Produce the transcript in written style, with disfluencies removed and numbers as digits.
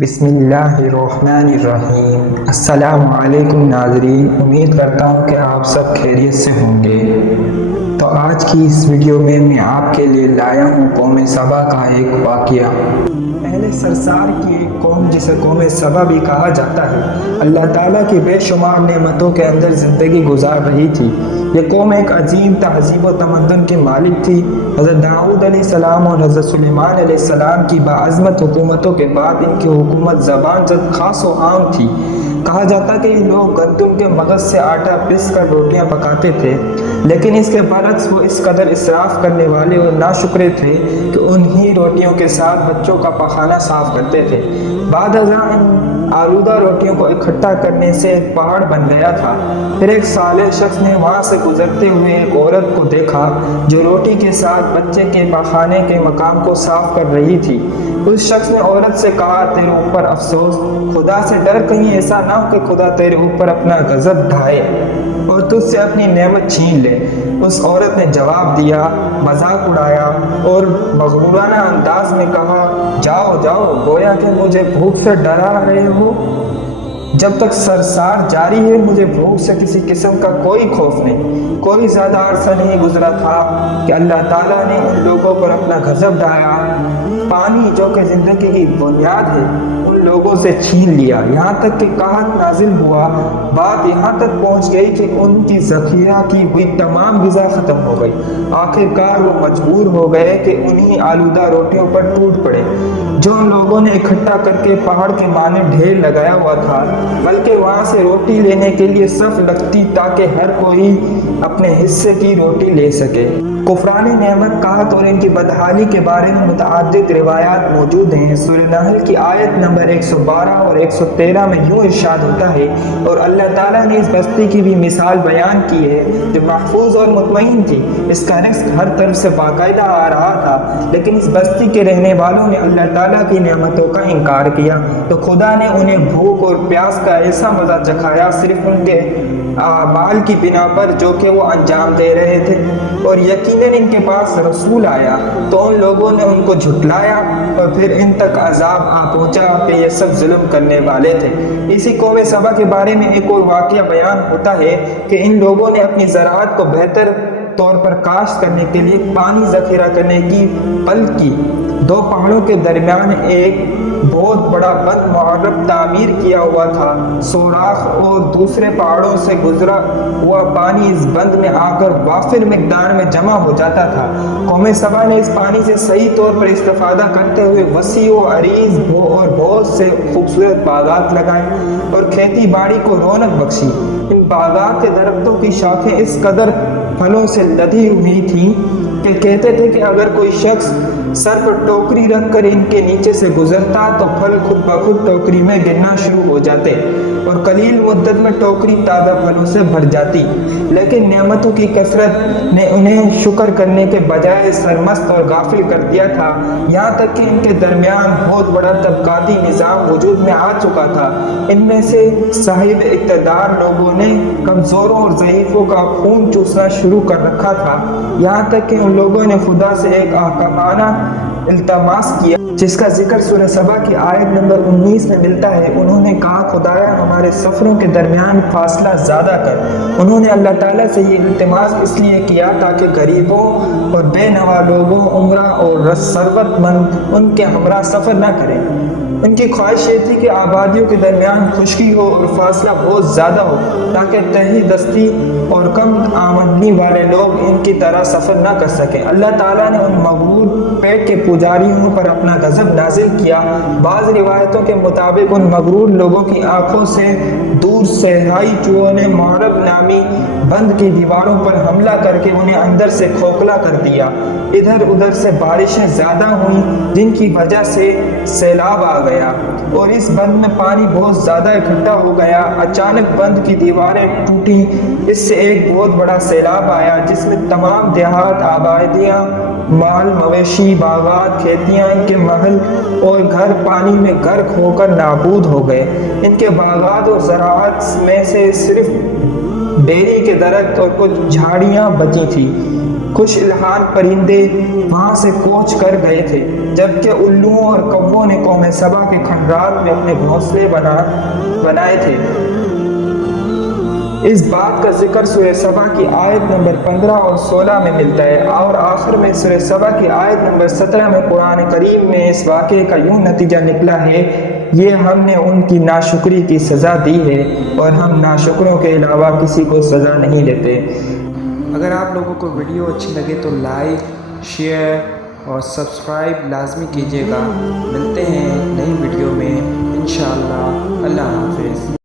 بسم اللہ الرحمن الرحیم۔ السلام علیکم ناظرین، امید کرتا ہوں کہ آپ سب خیریت سے ہوں گے۔ تو آج کی اس ویڈیو میں آپ کے لیے لایا ہوں قوم سبا کا ایک واقعہ۔ اہل سرسار کی ایک قوم جسے قوم سبا بھی کہا جاتا ہے، اللہ تعالیٰ کی بے شمار نعمتوں کے اندر زندگی گزار رہی تھی۔ یہ قوم ایک عظیم تہذیب و تمدن کے مالک تھی۔ حضرت داؤد علیہ السلام اور حضرت سلیمان علیہ السلام کی باعظمت حکومتوں کے بعد ان کی حکومت زبان زد خاص و عام تھی۔ کہا جاتا کہ یہ لوگ گندم کے مغز سے آٹا پیس کر روٹیاں پکاتے تھے، لیکن اس کے برعکس وہ اس قدر اسراف کرنے والے اور ناشکرے تھے کہ انہی روٹیوں کے ساتھ بچوں کا پخانہ صاف کرتے تھے۔ بعد ازاں ان آلودہ روٹیوں کو اکٹھا کرنے سے ایک پہاڑ بن گیا تھا۔ پھر ایک صالح شخص نے وہاں سے گزرتے ہوئے ایک عورت کو دیکھا جو روٹی کے ساتھ بچے کے پخانے کے مقام کو صاف کر رہی تھی۔ اس شخص نے عورت سے کہا، تیرے اوپر افسوس، خدا سے ڈر، کہیں ایسا نہ ہو کہ خدا تیرے اوپر اپنا غضب ڈھائے اور تجھ سے اپنی نعمت چھین لے۔ اس عورت نے جواب دیا، مذاق اڑایا اور مغرورانہ انداز میں کہا، جاؤ جاؤ، گویا کہ مجھے بھوک سے ڈرا رہے ہو۔ جب تک سرسار جاری ہے مجھے بھوک سے کسی قسم کا کوئی خوف نہیں۔ کوئی زیادہ عرصہ نہیں گزرا تھا کہ اللہ تعالیٰ نے ان لوگوں پر اپنا غضب ڈھایا۔ پانی جو کہ زندگی کی بنیاد ہے ان لوگوں سے چھین لیا، یہاں تک کہ قحط نازل ہوا۔ بات یہاں تک پہنچ گئی کہ ان کی ذخیرہ کی ہوئی تمام غذا ختم ہو گئی۔ آخر کار وہ مجبور ہو گئے کہ انہی آلودہ روٹیوں پر ٹوٹ پڑے جو ان لوگوں نے اکٹھا کر کے پہاڑ کے مانند ڈھیر لگایا ہوا تھا، بلکہ وہاں سے روٹی لینے کے لیے صف لگتی تاکہ ہر کوئی اپنے حصے کی روٹی لے سکے۔ کفران نعمت، قحط اور ان کی بدحالی کے بارے میں متعدد روایات موجود ہیں۔ سورہ نحل کی آیت نمبر 112 اور 113 میں یوں ارشاد ہوتا ہے، اور اللہ تعالیٰ نے اس بستی کی بھی مثال بیان کی ہے جو محفوظ اور مطمئن تھی، اس کا رزق ہر طرف سے باقاعدہ آ رہا تھا، لیکن اس بستی کے رہنے والوں نے اللہ تعالیٰ کی نعمتوں کا انکار کیا تو خدا نے انہیں بھوک اور پیاس کا ایسا مزہ چکھایا صرف ان کے اعمال کی بنا پر جو کہ وہ انجام دے رہے تھے۔ اور یقیناً ان کے پاس رسول آیا تو ان لوگوں نے ان کو جھٹلایا اور پھر ان تک عذاب آ پہنچا کہ یہ سب ظلم کرنے والے تھے۔ اسی قوم سبا کے بارے میں ایک اور واقعہ بیان ہوتا ہے کہ ان لوگوں نے اپنی زراعت کو بہتر طور پر کاشت کرنے کے لیے پانی ذخیرہ کرنے کی پل کی۔ دو پہاڑوں کے درمیان ایک بہت بڑا بند معرب تعمیر کیا ہوا تھا۔ سوراخ اور دوسرے پہاڑوں سے گزرا ہوا پانی اس بند میں آ کر وافر مقدار میں جمع ہو جاتا تھا۔ قوم سبا نے اس پانی سے صحیح طور پر استفادہ کرتے ہوئے وسیع و عریض اور بہت سے خوبصورت باغات لگائے اور کھیتی باڑی کو رونق بخشی۔ ان باغات کے درختوں کی شاخیں اس قدر پھلوں سے لدی ہوئی تھیں کہ کہتے تھے کہ اگر کوئی شخص سر پر ٹوکری رکھ کر ان کے نیچے سے گزرتا تو پھل خود بخود ٹوکری میں گرنا شروع ہو جاتے اور قلیل مدت میں ٹوکری تازہ پھلوں سے بھر جاتی۔ لیکن نعمتوں کی کثرت نے انہیں شکر کرنے کے بجائے سرمست اور غافل کر دیا تھا، یہاں تک کہ ان کے درمیان بہت بڑا طبقاتی نظام وجود میں آ چکا تھا۔ ان میں سے صاحب اقتدار لوگوں نے کمزوروں اور ضعیفوں کا خون چوسنا شروع کر رکھا تھا، یہاں تک کہ ان لوگوں نے خدا سے ایک حاکمانہ التماس کیا جس کا ذکر سورہ سبا کی آیت نمبر 19 میں ملتا ہے۔ انہوں نے کہا، خدایا ہمارے سفروں کے درمیان فاصلہ زیادہ کر۔ انہوں نے اللہ تعالیٰ سے یہ التماس اس لیے کیا تاکہ غریبوں اور بے نوا لوگوں، عمرہ اور ثروت مند ان کے ہمراہ سفر نہ کریں۔ ان کی خواہش یہ تھی کہ آبادیوں کے درمیان خشکی ہو اور فاصلہ بہت زیادہ ہو تاکہ تہی دستی اور کم آمدنی والے لوگ ان کی طرح سفر نہ کر سکیں۔ اللہ تعالیٰ نے ان مغرور پیٹ کے پجاریوں پر اپنا غضب نازل کیا۔ بعض روایتوں کے مطابق ان مغرور لوگوں کی آنکھوں سے دور صحرائی چوہوں نے معرب نامی بند کی دیواروں پر حملہ کر کے انہیں اندر سے کھوکھلا کر دیا۔ ادھر ادھر سے بارشیں زیادہ ہوئیں جن کی وجہ سے سیلاب آ گیا اور اس بند میں پانی بہت زیادہ اکٹھا ہو گیا۔ اچانک بند کی دیواریں ٹوٹیں، اس سے ایک بہت بڑا سیلاب آیا جس میں تمام دیہات، آبادیاں، مال مویشی، باغات، کھیتیاں، ان کے محل اور گھر پانی میں غرق ہو کر نابود ہو گئے۔ ان کے باغات اور زراعت میں سے صرف بیری کے درخت اور کچھ جھاڑیاں بچی تھیں۔ خوش الحان پرندے وہاں سے کوچ کر گئے تھے، جبکہ الوؤں اور کووں نے قوم سبا کے کھنڈرات میں اپنے گھونسلے بنائے تھے۔ اس بات کا ذکر سورہ سبا کی آیت نمبر 15 اور 16 میں ملتا ہے، اور آخر میں سورہ سبا کی آیت نمبر 17 میں قرآن کریم میں اس واقعے کا یوں نتیجہ نکلا ہے: یہ ہم نے ان کی ناشکری کی سزا دی ہے، اور ہم ناشکروں کے علاوہ کسی کو سزا نہیں دیتے۔ اگر آپ لوگوں کو ویڈیو اچھی لگے تو لائک، شیئر اور سبسکرائب لازمی کیجیے گا۔ ملتے ہیں نئی ویڈیو میں انشاءاللہ۔ اللہ حافظ۔